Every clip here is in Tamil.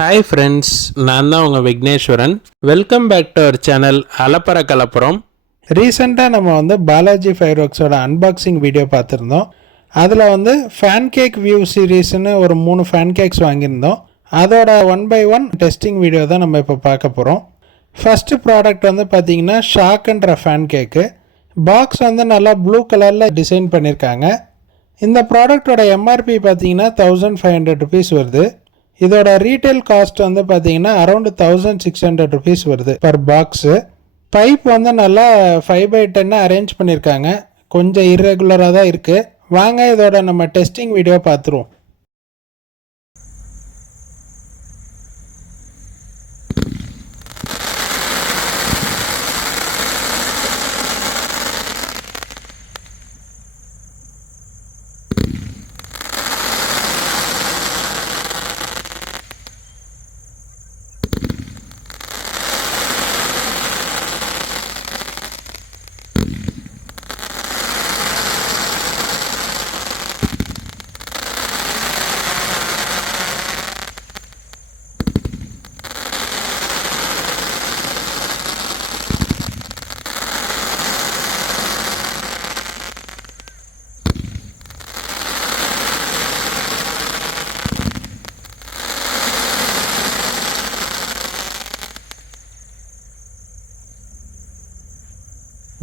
ஹாய் ஃப்ரெண்ட்ஸ், நான் தான் உங்கள் Vigneshwaran. Welcome back to our channel Alappara Kalappuram. ரீசெண்டாக நம்ம பாலாஜி ஃபயர் ஒர்க்ஸோட அன்பாக்சிங் வீடியோ பார்த்துருந்தோம். அதில் ஃபேன் கேக் வியூ சீரீஸ்னு ஒரு 3 ஃபேன் கேக்ஸ் வாங்கியிருந்தோம். அதோட 1 by 1 டெஸ்டிங் வீடியோ தான் நம்ம இப்போ பார்க்க போகிறோம். ஃபஸ்ட்டு ப்ராடக்ட் பார்த்தீங்கன்னா ஷாக்குன்ற ஃபேன் கேக்கு. பாக்ஸ் நல்லா ப்ளூ கலரில் டிசைன் பண்ணியிருக்காங்க. இந்த ப்ராடக்டோட எம்ஆர்பி பார்த்தீங்கன்னா 1500 ருபீஸ் வருது. இதோட ரீட்டைல் காஸ்ட் பார்த்தீங்கன்னா அரௌண்ட் 1600 ருபீஸ் வருது பர் பாக்ஸு. பைப் நல்லா 5x10 அரேஞ்ச் பண்ணியிருக்காங்க. கொஞ்சம் இர்ரெகுலராக தான் இருக்குது. வாங்க இதோட நம்ம டெஸ்டிங் வீடியோ பார்த்துருவோம்.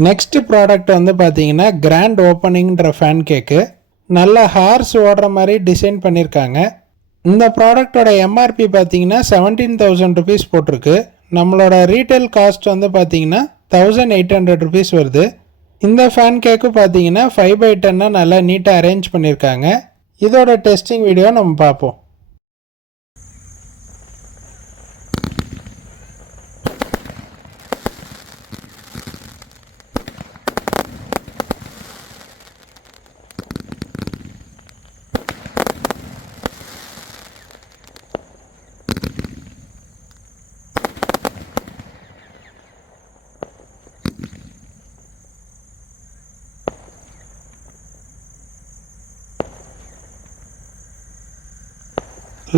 நெக்ஸ்ட் ப்ராடக்ட் பார்த்தீங்கன்னா கிராண்ட் ஓப்பனிங்ன்ற ஃபேன் கேக்கு. நல்லா ஹார்ஸ் ஓடுற மாதிரி டிசைன் பண்ணியிருக்காங்க. இந்த ப்ராடக்டோட எம்ஆர்பி பார்த்தீங்கன்னா 17,000 ருபீஸ் போட்டிருக்கு. நம்மளோட ரீட்டைல் காஸ்ட் பார்த்தீங்கன்னா 1800 ருபீஸ் வருது. இந்த ஃபேன் கேக்கு பார்த்தீங்கன்னா 5x10 நல்லா நீட்டாக அரேஞ்ச் பண்ணியிருக்காங்க. இதோட டெஸ்டிங் வீடியோ நம்ம பார்ப்போம்.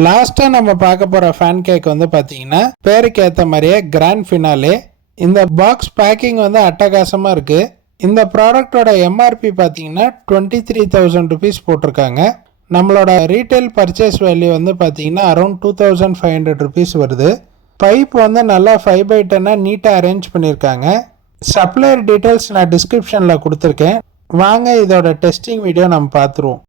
லாஸ்ட்டாக நம்ம பார்க்க போகிற ஃபேன் கேக் பார்த்தீங்கன்னா பேருக்கு ஏற்ற மாதிரியே கிராண்ட் ஃபினாலே. இந்த பாக்ஸ் பேக்கிங் அட்டகாசமாக இருக்குது. இந்த ப்ராடக்டோட எம்ஆர்பி பார்த்தீங்கன்னா 23,000 ருபீஸ் போட்டிருக்காங்க. நம்மளோட ரீட்டைல் பர்ச்சேஸ் வேல்யூ பார்த்தீங்கன்னா அரௌண்ட் 2,500 ருபீஸ் வருது. பைப் நல்லா 5x10 நீட்டாக அரேஞ்ச் பண்ணியிருக்காங்க. சப்ளையர் டீட்டெயில்ஸ் நான் டிஸ்கிரிப்ஷனில் கொடுத்துருக்கேன். வாங்க இதோட டெஸ்டிங் வீடியோ நம்ம பார்த்துருவோம்.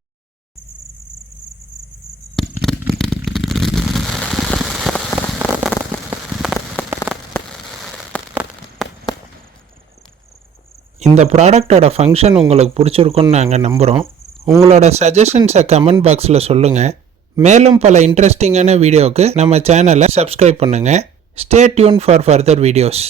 இந்த ப்ராடக்டோட ஃபங்க்ஷன் உங்களுக்கு பிடிச்சிருக்குன்னு நாங்கள் நம்புகிறோம். உங்களோட சஜஷன்ஸை கமெண்ட் பாக்ஸில் சொல்லுங்கள். மேலும் பல இன்ட்ரெஸ்டிங்கான வீடியோவுக்கு நம்ம சேனலை சப்ஸ்கிரைப் பண்ணுங்கள். Stay tune for further videos.